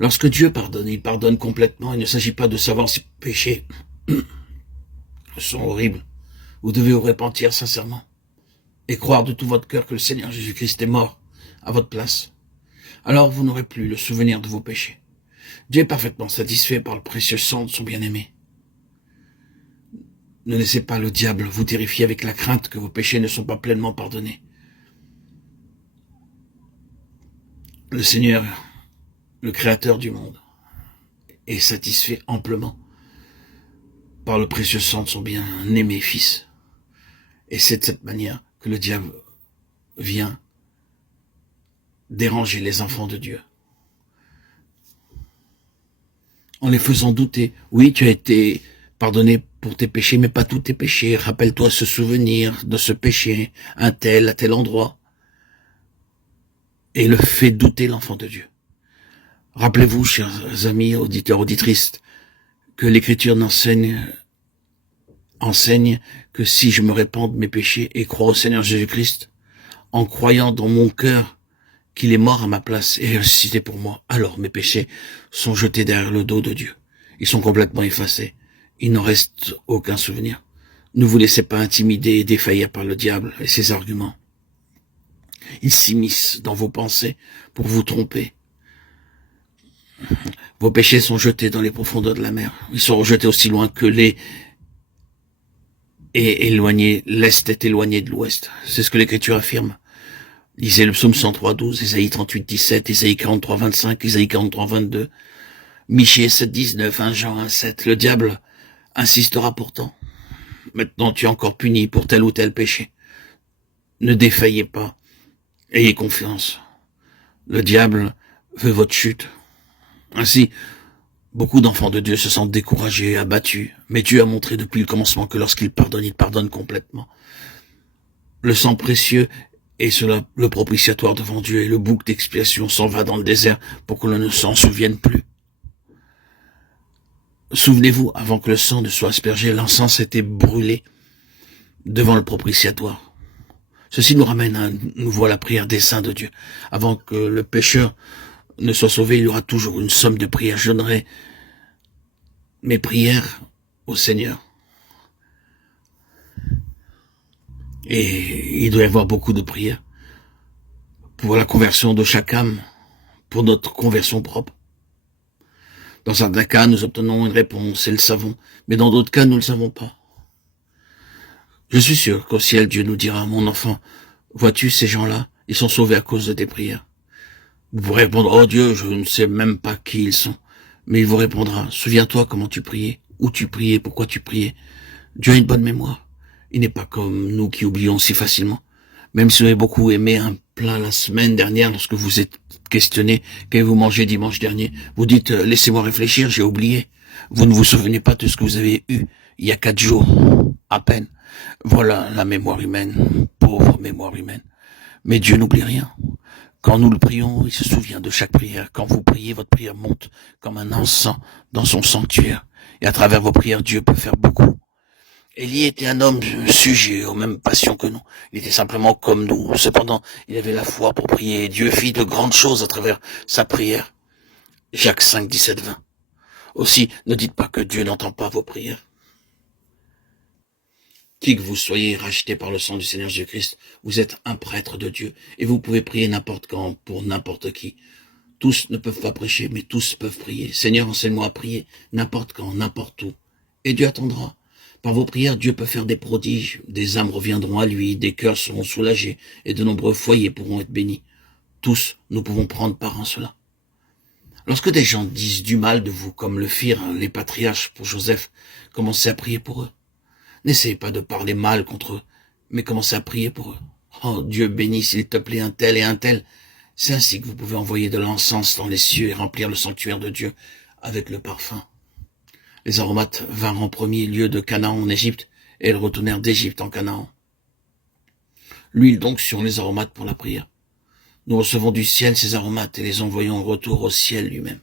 Lorsque Dieu pardonne, il pardonne complètement. Il ne s'agit pas de savoir si péchés sont horribles. Vous devez vous repentir sincèrement et croire de tout votre cœur que le Seigneur Jésus-Christ est mort à votre place. Alors vous n'aurez plus le souvenir de vos péchés. Dieu est parfaitement satisfait par le précieux sang de son bien-aimé. Ne laissez pas le diable vous terrifier avec la crainte que vos péchés ne sont pas pleinement pardonnés. Le Seigneur, le Créateur du monde, est satisfait amplement par le précieux sang de son bien-aimé Fils. Et c'est de cette manière que le diable vient déranger les enfants de Dieu. En les faisant douter. Oui, tu as été pardonné pour tes péchés, mais pas tous tes péchés. Rappelle-toi ce souvenir de ce péché, à tel endroit. Et le fait douter l'enfant de Dieu. Rappelez-vous, chers amis, auditeurs, auditrices, que l'Écriture enseigne que si je me répands de mes péchés et crois au Seigneur Jésus-Christ, en croyant dans mon cœur qu'il est mort à ma place et ressuscité pour moi, alors mes péchés sont jetés derrière le dos de Dieu. Ils sont complètement effacés. Il n'en reste aucun souvenir. Ne vous laissez pas intimider et défaillir par le diable et ses arguments. Ils s'immiscent dans vos pensées pour vous tromper. Vos péchés sont jetés dans les profondeurs de la mer. Ils seront jetés aussi loin que l'est éloigné, l'Est est éloigné de l'Ouest. C'est ce que l'Écriture affirme. Lisez le psaume 103, 12, Ésaïe 38, 17, Ésaïe 43, 25, Ésaïe 43, 22, Michée 7, 19, 1 Jean 1, 7. Le diable insistera pourtant. Maintenant tu es encore puni pour tel ou tel péché. Ne défaillez pas. Ayez confiance. Le diable veut votre chute. Ainsi, beaucoup d'enfants de Dieu se sentent découragés, abattus. Mais Dieu a montré depuis le commencement que lorsqu'il pardonne, il pardonne complètement. Le sang précieux est cela le propitiatoire devant Dieu et le bouc d'expiation s'en va dans le désert pour que l'on ne s'en souvienne plus. Souvenez-vous, avant que le sang ne soit aspergé, l'encens était brûlé devant le propitiatoire. Ceci nous ramène à nouveau à la prière des saints de Dieu. Avant que le pécheur ne soit sauvé, il y aura toujours une somme de prières. Je donnerai mes prières au Seigneur. Et il doit y avoir beaucoup de prières pour la conversion de chaque âme, pour notre conversion propre. Dans certains cas, nous obtenons une réponse et le savons, mais dans d'autres cas, nous ne le savons pas. Je suis sûr qu'au ciel, Dieu nous dira, mon enfant, vois-tu ces gens-là, ils sont sauvés à cause de tes prières. Vous pourrez répondre, oh Dieu, je ne sais même pas qui ils sont. Mais il vous répondra, souviens-toi comment tu priais, où tu priais, pourquoi tu priais. Dieu a une bonne mémoire. Il n'est pas comme nous qui oublions si facilement. Même si vous avez beaucoup aimé un plat la semaine dernière, lorsque vous êtes questionné, qu'avez-vous mangé dimanche dernier, vous dites, laissez-moi réfléchir, j'ai oublié. Vous ne vous souvenez pas de ce que vous avez eu il y a 4 jours, à peine. Voilà la mémoire humaine, pauvre mémoire humaine. Mais Dieu n'oublie rien. Quand nous le prions, il se souvient de chaque prière. Quand vous priez, votre prière monte comme un encens dans son sanctuaire. Et à travers vos prières, Dieu peut faire beaucoup. Élie était un homme sujet aux mêmes passions que nous. Il était simplement comme nous. Cependant, il avait la foi pour prier. Et Dieu fit de grandes choses à travers sa prière. Jacques 5, 17, 20. Aussi, ne dites pas que Dieu n'entend pas vos prières. Qui que vous soyez racheté par le sang du Seigneur Jésus-Christ, vous êtes un prêtre de Dieu et vous pouvez prier n'importe quand pour n'importe qui. Tous ne peuvent pas prêcher, mais tous peuvent prier. Seigneur, enseigne-moi à prier n'importe quand, n'importe où. Et Dieu attendra. Par vos prières, Dieu peut faire des prodiges. Des âmes reviendront à lui, des cœurs seront soulagés et de nombreux foyers pourront être bénis. Tous, nous pouvons prendre part en cela. Lorsque des gens disent du mal de vous, comme le firent les patriarches pour Joseph, commencez à prier pour eux. N'essayez pas de parler mal contre eux, mais commencez à prier pour eux. Oh, Dieu bénisse, s'il te plaît, un tel et un tel. C'est ainsi que vous pouvez envoyer de l'encens dans les cieux et remplir le sanctuaire de Dieu avec le parfum. Les aromates vinrent en premier lieu de Canaan en Égypte, et elles retournèrent d'Égypte en Canaan. L'huile donc sur les aromates pour la prière. Nous recevons du ciel ces aromates et les envoyons en retour au ciel lui-même.